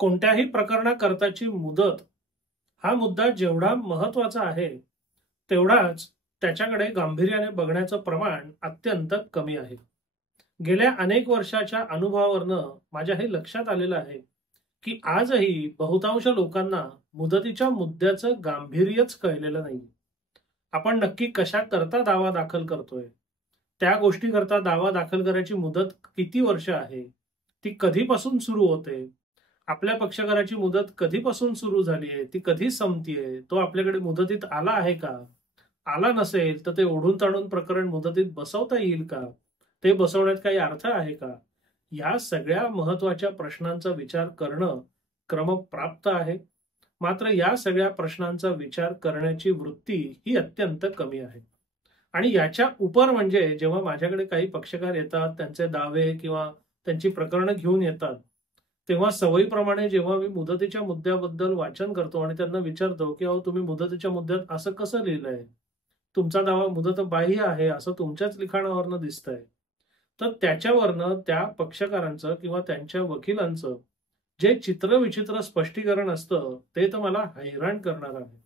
कोणत्याही प्रकरणाकरताची मुदत हा मुद्दा जेवढा महत्वाचा आहे तेवढाच त्याच्याकडे गांभीर्याने बघण्याचं प्रमाण अत्यंत कमी आहे. गेल्या अनेक वर्षाच्या अनुभवावरनं माझ्या हे लक्षात आलेलं आहे की आजही बहुतांश लोकांना मुदतीच्या मुद्द्याचं गांभीर्यच कळलेलं नाही. आपण नक्की कशा करता दावा दाखल करतोय, त्या गोष्टीकरता दावा दाखल करायची मुदत किती वर्ष आहे, ती कधीपासून सुरू होते, आपल्या पक्षकाराची मुदत कधीपासून सुरू झाली आहे, ती कधी संपतीये, तो आपल्याकडे मुदतीत आला आहे का, आला नसेल तर ते ओढून ताणून प्रकरण मुदतीत बसवता येईल का, ते बसवण्यात काही अर्थ आहे का, या सगळ्या महत्वाच्या प्रश्नांचा विचार करणं क्रमप्राप्त आहे. मात्र या सगळ्या प्रश्नांचा विचार करण्याची वृत्ती ही अत्यंत कमी आहे. आणि याच्या उपर म्हणजे जेव्हा माझ्याकडे काही पक्षकार येतात, त्यांचे दावे किंवा त्यांची प्रकरणं घेऊन येतात, तेव्हा सवयीप्रमाणे जेव्हा मी मुदतीच्या मुद्द्याबद्दल वाचन करतो आणि त्यांना विचारतो की अहो तुम्ही मुदतीच्या मुद्द्यात असं कसं लिहिलंय, तुमचा दावा मुदतबाह्य आहे असं तुमच्याच लिखाणावरनं दिसतंय, तर त्याच्यावरनं त्या पक्षकारांचं किंवा त्यांच्या वकिलांचं जे चित्रविचित्र स्पष्टीकरण असतं ते तर मला हैराण करणार आहे.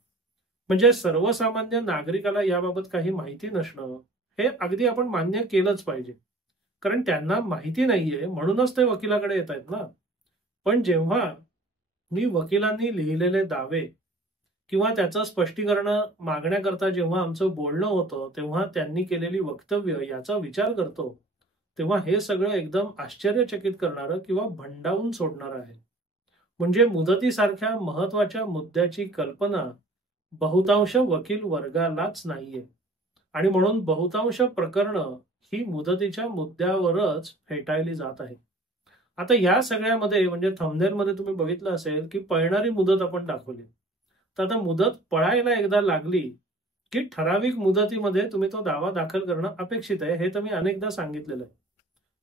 म्हणजे सर्वसामान्य नागरिकाला याबाबत काही माहिती नसणं हे अगदी आपण मान्य केलंच पाहिजे, कारण त्यांना माहिती नाहीये म्हणूनच ते वकिलाकडे येत आहेत ना. पण जेव्हा मी वकिलांनी लिहिलेले दावे किंवा त्याचं स्पष्टीकरण मागण्याकरता जेव्हा आमचं बोलणं होतं तेव्हा त्यांनी केलेली वक्तव्य याचा विचार करतो, तेव्हा हे सगळं एकदम आश्चर्यचकित करणारं किंवा भंडावून सोडणारं आहे. म्हणजे मुदतीसारख्या महत्वाच्या मुद्द्याची कल्पना बहुतांश वकील वर्गालाच नाहीये आणि म्हणून बहुतांश प्रकरणं ही मुदतीच्या मुद्द्यावरच फेटाळली जात आहे. आता या सगळ्यामध्ये म्हणजे थंबनेलमध्ये तुम्ही बघितलं असेल की पळणारी मुदत आपण दाखवली. तर आता मुदत पळायला एकदा लागली की ठराविक मुदतीमध्ये तुम्ही तो दावा दाखल करणं अपेक्षित आहे, हे तर मी अनेकदा सांगितलेलं आहे.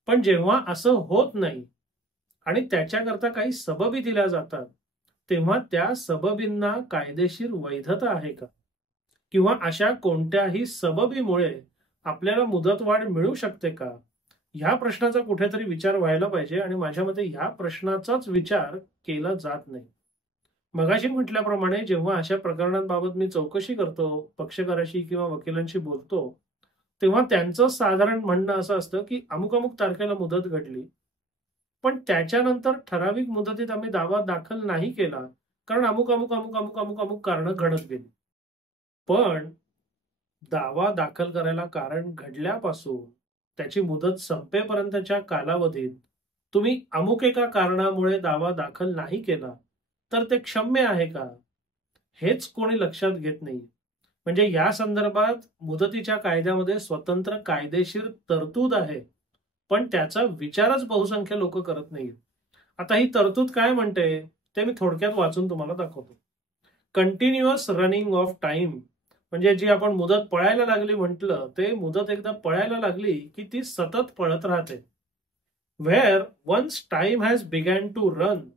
पण जेव्हा असं होत नाही आणि त्याच्याकरता काही सबबी दिल्या जातात, तेव्हा त्या सबबींना कायदेशीर वैधता आहे का, किंवा अशा कोणत्याही सबबीमुळे आपल्याला मुदतवाढ मिळू शकते का, ह्या प्रश्नाचा कुठेतरी विचार व्हायला पाहिजे. आणि माझ्या मते ह्या प्रश्नाचाच विचार केला जात नाही. मगाशी म्हटल्याप्रमाणे जेव्हा अशा प्रकरणांबाबत मी चौकशी करतो, पक्षकाराशी किंवा वकिलांशी बोलतो, तेव्हा त्यांचं साधारण म्हणणं असं असतं की अमुक अमुक तारखेला मुदत घडली, पण त्याच्यानंतर ठराविक मुदतीत आम्ही दावा दाखल नाही केला कारण अमुक अमुक अमुक अमुक अमुक अमुक कारण घडत गेली. पण दावा दाखल करायला कारण घडल्यापासून त्याची मुदत संपेपर्यंतच्या कालावधीत तुम्ही अमुक एका कारणामुळे दावा दाखल नाही केला तर ते क्षम्य आहे का, हेच कोणी लक्षात घेत नाही. म्हणजे या संदर्भात मुदतीच्या कायद्यामध्ये स्वतंत्र कायदेशीर तरतूद आहे, पण त्याचा विचारच बहुसंख्य लोक करत नाहीत. आता ही तरतूद काय म्हणते ते मी थोडक्यात वाचून तुम्हाला दाखवतो. कंटिन्युअस रनिंग ऑफ टाइम, म्हणजे जी आपण मुदत पळायला लागली म्हटलं, ते मुदत एकदा पळायला लागली की ती सतत पळत राहते. Where once time has begun to run,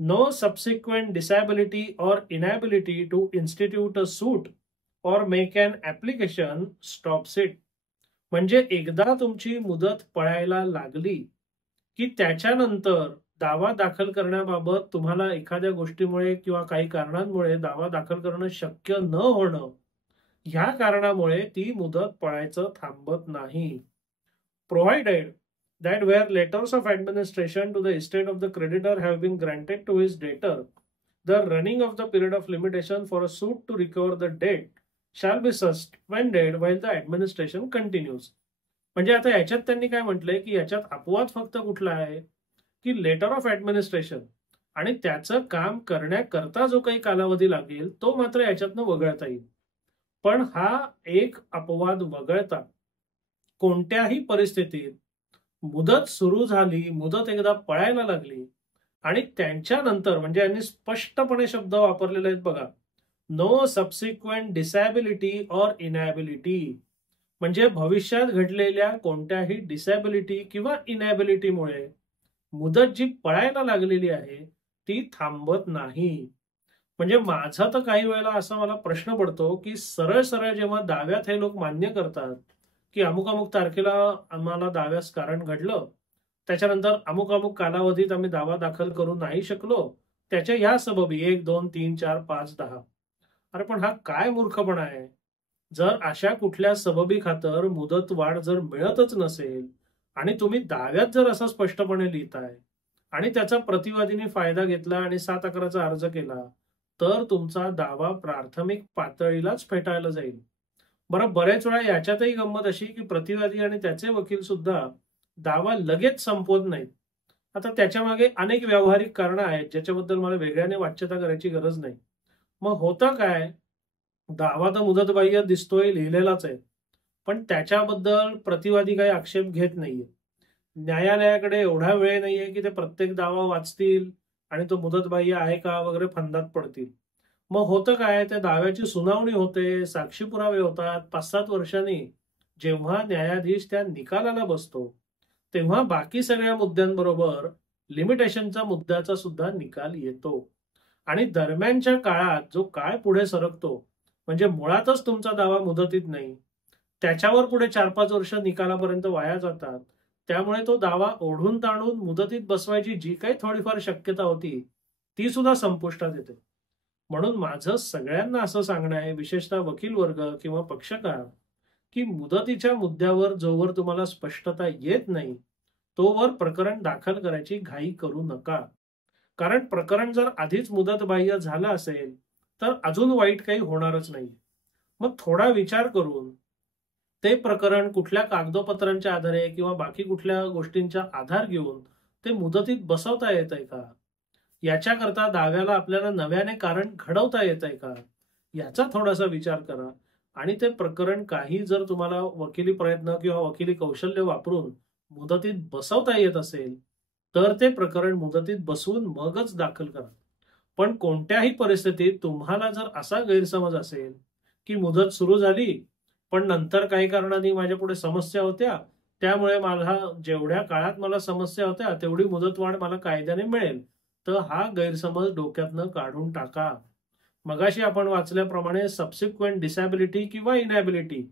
no subsequent disability or inability to institute a suit or make an application stops it. म्हणजे एकदा तुमची मुदत पळायला लागली की त्याच्यानंतर दावा दाखल करण्याबाबत तुम्हाला एखाद्या गोष्टीमुळे किंवा काही कारणांमुळे दावा दाखल करणं शक्य न होणं, ह्या कारणामुळे ती मुदत पळायचं थांबत नाही. Provided that where letters of administration to the estate of the creditor have been granted to his debtor, the running of the period of limitation for a suit to recover the debt shall be suspended while the administration continues. म्हणजे आता याच्यात त्यांनी काय म्हटलंय की याच्यात अपवाद फक्त कुठला आहे की लेटर ऑफ ऍडमिनिस्ट्रेशन आणि त्याचं काम करण्याकरता जो काही कालावधी लागेल तो मात्र याच्यातनं वगळता येईल. पण हा एक अपवाद वगळता कोणत्याही परिस्थितीत मुदत सुरू झाली, मुदत एकदा पळायला लागली आणि त्यांच्यानंतर म्हणजे यांनी स्पष्टपणे शब्द वापरलेले आहेत बघा, no subsequent disability or inability, म्हणजे भविष्यात घडलेल्या कोणत्याही डिसॅबिलिटी किंवा इनॅबिलिटीमुळे मुदत जी पळायला लागलेली आहे ती थांबत नाही. म्हणजे माझा तर काही वेळेला असा मला प्रश्न पडतो की सरळ सरळ जेव्हा दाव्यात हे लोक मान्य करतात की अमुक अमुक तारखेला आम्हाला दाव्यास कारण घडलं, त्याच्यानंतर अमुक अमुक कालावधीत आम्ही दावा दाखल करू नाही शकलो, त्याच्या ह्या सबबी 1, 2, 3, 4, 5, 10. अरे पण हा काय मूर्खपणा आहे. जर अशा कुठल्या सबबी खातर मुदतवाढ जर मिळतच नसेल आणि तुम्ही दाव्यात जर असं स्पष्टपणे लिहिताय आणि त्याचा प्रतिवादीने फायदा घेतला आणि 7-11चा अर्ज केला, तर तुमचा दावा प्राथमिक पातळीलाच फेटाळला जाईल. बरं, बरेच वेळा याच्यातही गंमत अशी की प्रतिवादी आणि त्याचे वकील सुद्धा दावा लगेच संपवत नाहीत. आता त्याच्या मागे अनेक व्यावहारिक कारणं आहेत, ज्याच्याबद्दल मला वेगळ्याने वाच्यता करायची गरज नाही. मग होतं काय, दावा तर मुदतबाह्य दिसतोय, लिहिलेलाच आहे, पण त्याच्याबद्दल प्रतिवादी काही आक्षेप घेत नाहीये. न्यायालयाकडे एवढा वेळ नाहीये की ते प्रत्येक दावा वाचतील आणि तो मुदतबाह्य आहे का वगैरे फंदात पडतील. मग होतं काय, त्या दाव्याची सुनावणी होते, साक्षी पुरावे होतात. 5-7 वर्षांनी जेव्हा न्यायाधीश त्या निकालाला बसतो, तेव्हा बाकी सगळ्या मुद्द्यांबरोबर लिमिटेशनच्या मुद्द्याचा सुद्धा निकाल येतो. आणि दरम्यानच्या काळात जो काळ पुढे सरकतो, म्हणजे मुळातच तुमचा दावा मुदतीत नाही, त्याच्यावर पुढे 4-5 वर्ष निकालापर्यंत वाया जातात. त्यामुळे तो दावा ओढून ताणून मुदतीत बसवायची जी काही थोडीफार शक्यता होती, ती सुद्धा संपुष्टात येते. म्हणून माझं सगळ्यांना असं सांगणं आहे, विशेषतः वकील वर्ग किंवा पक्षकार, की मुदतीच्या मुद्द्यावर जोवर तुम्हाला स्पष्टता येत नाही, तोवर प्रकरण दाखल करायची घाई करू नका. कारण प्रकरण जर आधीच मुदतबाह्य झालं असेल, तर अजून वाईट काही होणारच नाही. मग थोडा विचार करून ते प्रकरण कुठल्या कागदोपत्रांच्या आधारे किंवा बाकी कुठल्या गोष्टींचा आधार घेऊन ते मुदतीत बसवता येत आहे का, याच्याकरता दाव्याला आपल्याला नव्याने कारण घडवता येत आहे का, याचा थोडासा विचार करा. आणि ते प्रकरण काही जर तुम्हाला वकिली प्रयत्न किंवा वकिली कौशल्य वापरून मुदतीत बसवता येत असेल, तर ते प्रकरण मुदतीत बसवून मगच दाखल करा. पण कोणत्याही परिस्थितीत तुम्हाला जर असा गैरसमज असेल की मुदत सुरू झाली, पण नंतर काही कारणांनी माझ्यापुढे समस्या होत्या, त्यामुळे मला जेवढ्या काळात मला समस्या होत्या तेवढी मुदतवाढ मला कायद्याने मिळेल, तर हा गैरसमज डोक्यातनं काढून टाका. मगाशी आपण वाचल्याप्रमाणे सबसिक्वेंट डिसॅबिलिटी किंवा इनॅबिलिटी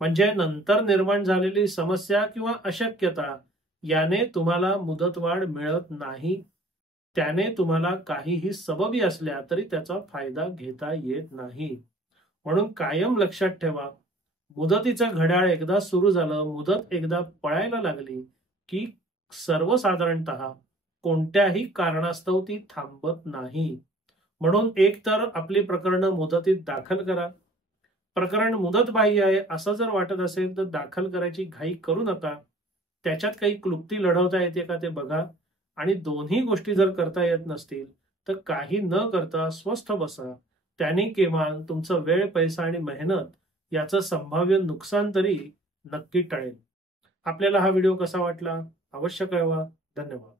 म्हणजे नंतर निर्माण झालेली समस्या किंवा अशक्यता, याने तुम्हाला मुदतवाढ मिळत नाही. त्याने तुम्हाला काहीही सबबी असल्या तरी त्याचा फायदा घेता येत नाही. म्हणून कायम लक्षात ठेवा, मुदतीचं घड्याळ एकदा सुरू झालं, मुदत एकदा पळायला लागली की सर्वसाधारणतः कोणत्याही कारणास्तव ती थांबत नाही. म्हणून एकतर आपली प्रकरणं मुदतीत दाखल करा. प्रकरण मुदतबाह्य आहे असं जर वाटत असेल तर दाखल करायची घाई करू नका. त्याच्यात काही क्लुप्ती लढवता येते का ते बघा. आणि दोन्ही गोष्टी जर करता येत नसतील तर काही न करता स्वस्थ बसा. त्याने किमान तुमचं वेळ, पैसा आणि मेहनत याचं संभाव्य नुकसान तरी नक्की टळेल. आपल्याला हा व्हिडिओ कसा वाटला अवश्य कळवा. धन्यवाद.